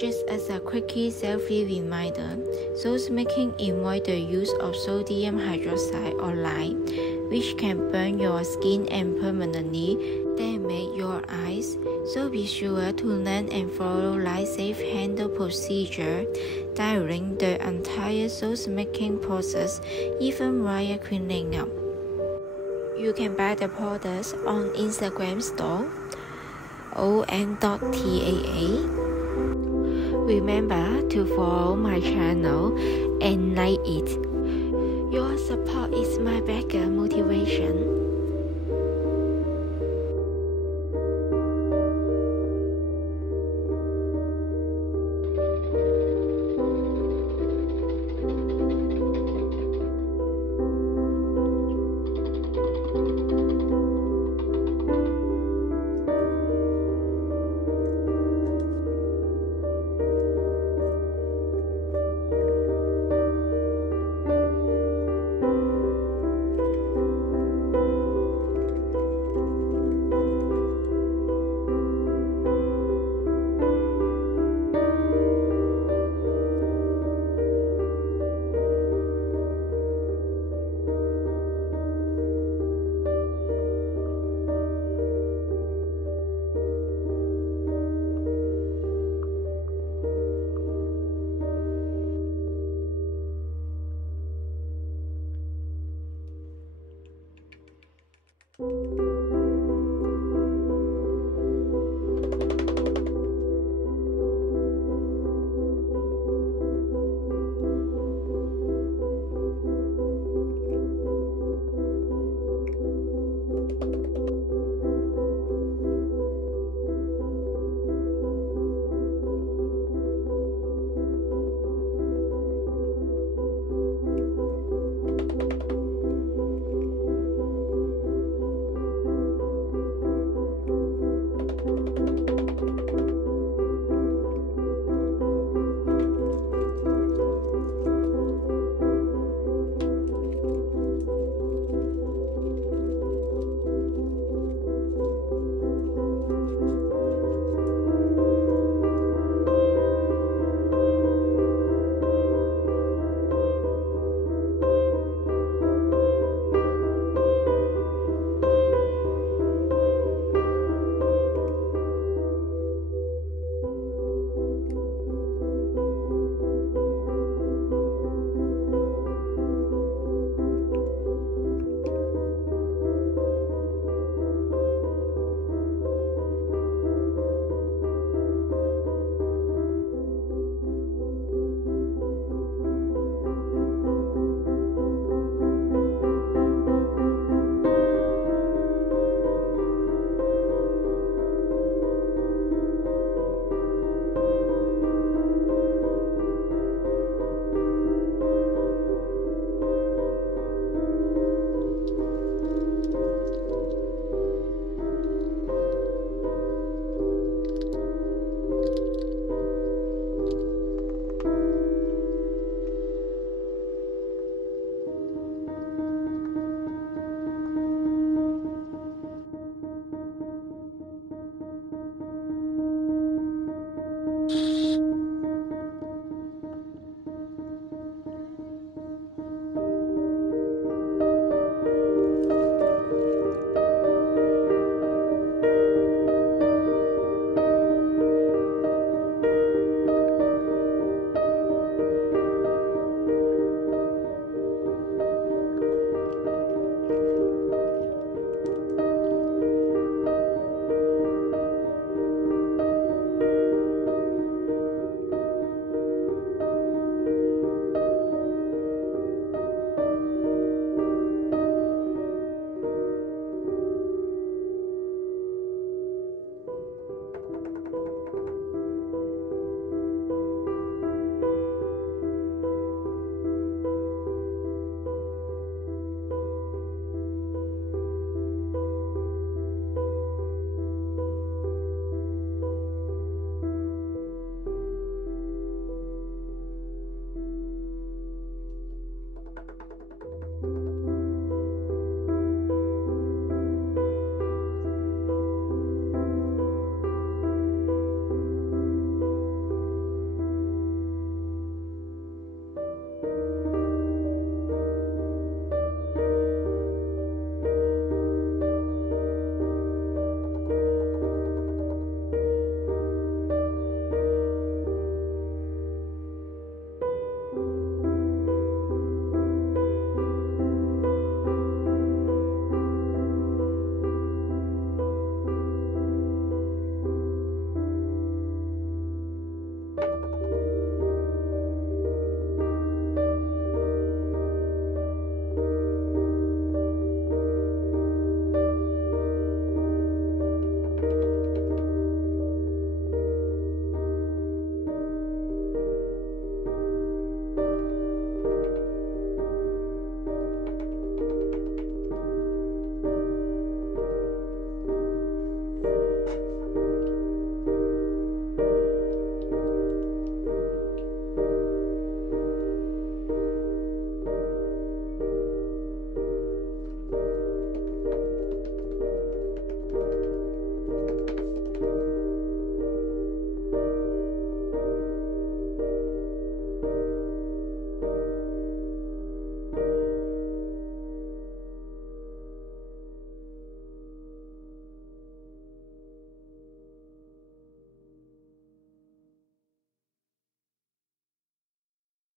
Just as a quickie selfie reminder, sauce making involves the use of sodium hydroxide or lye, which can burn your skin and permanently damage your eyes. So be sure to learn and follow lye-safe handle procedure during the entire sauce making process, even while cleaning up. You can buy the products on Instagram store on.taa. Remember to follow my channel and like it. Your support is my bigger motivation.